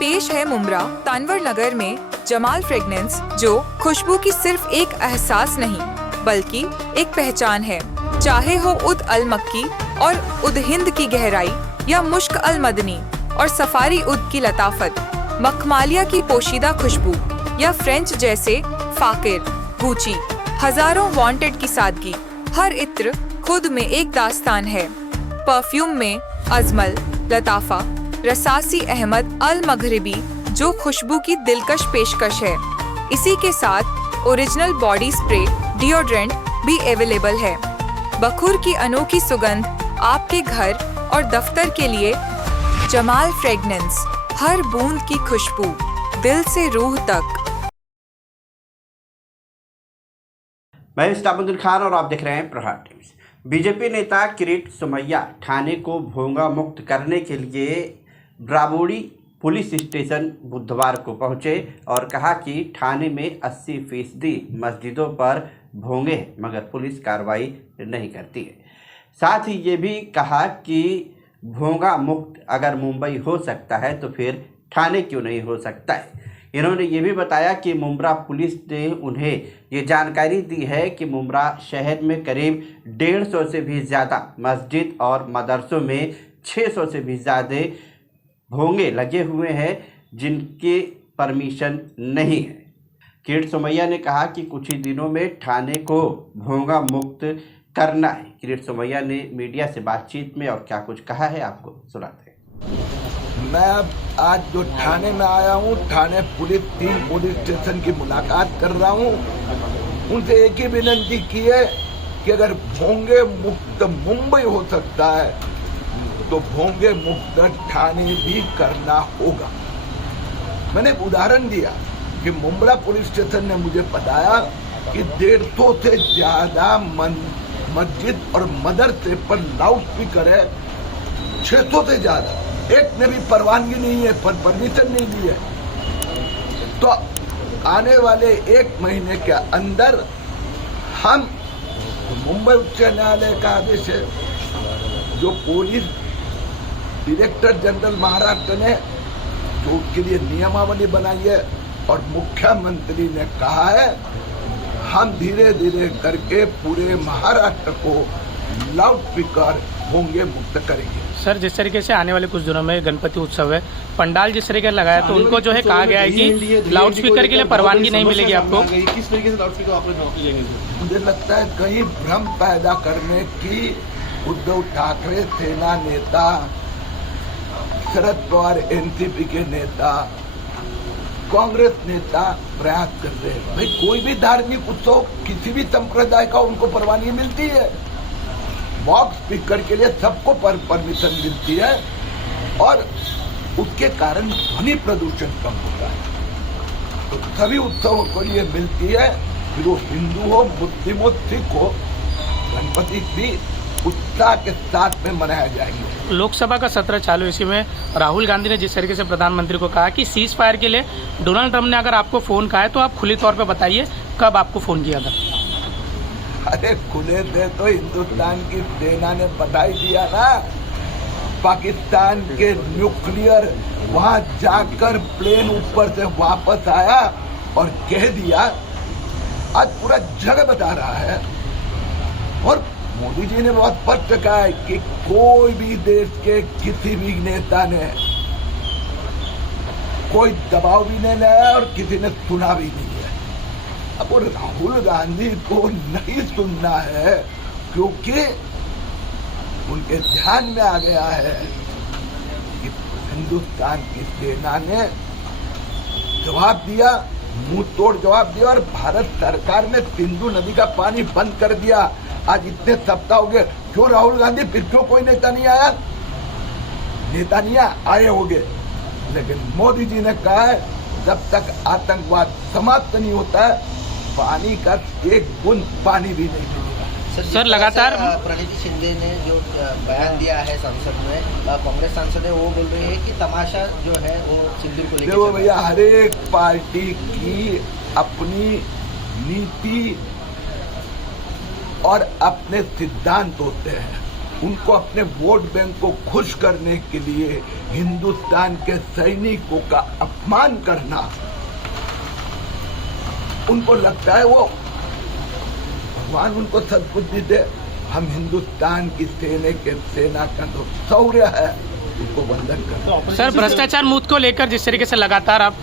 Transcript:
पेश है मुंब्रा तानवर नगर में जमाल फ्रेगनेंस, जो खुशबू की सिर्फ एक एहसास नहीं बल्कि एक पहचान है। चाहे हो उद अल मक्की और उद हिंद की गहराई या मुश्क अल मदनी और सफारी उद की लताफत, मखमालिया की पोशीदा खुशबू या फ्रेंच जैसे फाकिर, गूची, हजारों वांटेड की सादगी, हर इत्र खुद में एक दास्तान है। परफ्यूम में अजमल, लताफा, रसासी अहमद अल मगरिबी जो खुशबू की दिलकश पेशकश है। इसी के साथ ओरिजिनल बॉडी स्प्रे डिओड्रेंट भी अवेलेबल है। बखूर की अनोखी सुगंध आपके घर और दफ्तर के लिए। जमाल फ्रेगनेंस, हर बूंद की खुशबू, दिल से रूह तक। मैं इस्ताबुद्दीन खान और आप देख रहे हैं प्रहार टीवी। बीजेपी नेता किरीट सोमैया ठाणे को भोंगा मुक्त करने के लिए ब्रावोड़ी पुलिस स्टेशन बुधवार को पहुंचे और कहा कि ठाणे में 80% मस्जिदों पर भोंगे हैं, मगर पुलिस कार्रवाई नहीं करती है। साथ ही ये भी कहा कि भोंगा मुक्त अगर मुंबई हो सकता है तो फिर ठाणे क्यों नहीं हो सकता है। इन्होंने ये भी बताया कि मुंब्रा पुलिस ने उन्हें ये जानकारी दी है कि मुंब्रा शहर में करीब 150 से भी ज़्यादा मस्जिद और मदरसों में 600 से भी ज़्यादा भोंगे लगे हुए हैं जिनके परमिशन नहीं है। किरीट सोमैया ने कहा कि कुछ ही दिनों में ठाणे को भोंगा मुक्त करना है। किरीट सोमैया ने मीडिया से बातचीत में और क्या कुछ कहा है आपको सुनाते हैं। मैं आज जो ठाणे में आया हूँ, ठाणे पुलिस 3 पुलिस स्टेशन की मुलाकात कर रहा हूँ। उनसे एक ही विनती की है कि अगर भोंगे मुक्त मुंबई हो सकता है तो भोंगे मुक्त ठाणे भी करना होगा। मैंने एक उदाहरण दिया कि मुंब्रा पुलिस स्टेशन ने मुझे बताया कि 150 से ज्यादा मस्जिद और मदरसे पर लाउड स्पीकर है। 600 से ज्यादा, एक ने भी परवानगी नहीं है, परमिशन नहीं दी है। तो आने वाले 1 महीने के अंदर हम मुंबई उच्च न्यायालय का आदेश है, जो पुलिस डायरेक्टर जनरल महाराष्ट्र ने जो उसके लिए नियमावली बनाई है और मुख्यमंत्री ने कहा है, हम धीरे धीरे करके पूरे महाराष्ट्र को लाउड स्पीकर भोंगे मुक्त करेंगे। सर, जिस तरीके से आने वाले कुछ दिनों में गणपति उत्सव है, पंडाल जिस तरीके लगाया तो उनको जो है कहा गया है कि लाउड स्पीकर के लिए परवानगी नहीं मिलेगी आपको। किस तरीके से लाउड स्पीकर ऑपरेट होगी? मुझे लगता है कहीं भ्रम पैदा करने की उद्धव ठाकरे सेना नेता, शरद पवार एनसीपी के नेता, कांग्रेस नेता प्रयास कर रहे हैं। भाई कोई भी धार्मिक उत्सव किसी भी संप्रदाय का उनको परवानगी मिलती है। बॉक्स स्पीकर के लिए सबको परमिशन मिलती है और उसके कारण ध्वनि प्रदूषण कम होता है। तो सभी उत्सवों को लिए मिलती है, फिर वो हिंदू हो, मुस्लिम हो, सिख हो, गणपति भी उत्साह के साथ में मनाया जाएंगे। लोकसभा का सत्र चालू, इसी में राहुल गांधी ने जिस तरीके से प्रधानमंत्री को कहा कि सीज फायर के लिए डोनाल्ड ट्रंप ने अगर आपको फोन कहा है तो आप खुले तौर पे बताइए कब आपको फोन किया था। अरे खुले थे तो हिंदुस्तान की सेना ने बता ही दिया ना। पाकिस्तान के न्यूक्लियर वहां जाकर प्लेन ऊपर से वापस आया और कह दिया, आज पूरा जग बता रहा है। और मोदी जी ने बहुत स्पष्ट कहा है कि कोई भी देश के किसी भी नेता ने कोई दबाव भी नहीं लाया और किसी ने सुना भी नहीं है। अब वो राहुल गांधी को नहीं सुनना है क्योंकि उनके ध्यान में आ गया है कि हिंदुस्तान की सेना ने जवाब दिया, मुंह तोड़ जवाब दिया और भारत सरकार ने सिंधु नदी का पानी बंद कर दिया। आज इतने सप्ताह हो गए, क्यों राहुल गांधी, फिर क्यों कोई नेता नहीं आया? नेता नहीं आए होंगे, लेकिन मोदी जी ने कहा है जब तक आतंकवाद समाप्त नहीं होता है, पानी का एक बूंद पानी भी नहीं मिलेगा। सर लगातार प्रणीति शिंदे ने जो बयान दिया है संसद में, कांग्रेस सांसद है, वो बोल रहे हैं कि तमाशा जो है वो सिंदूर को लेकर। देखो भैया, हर एक पार्टी की अपनी नीति और अपने सिद्धांत होते हैं। उनको अपने वोट बैंक को खुश करने के लिए हिंदुस्तान के सैनिकों का अपमान करना, उनको लगता है वो भगवान उनको सद्बुद्धि दे। हम हिंदुस्तान की सेना का जो शौर्य है उनको वंदन करते हैं। सर, भ्रष्टाचार मुक्त को लेकर जिस तरीके से लगातार आप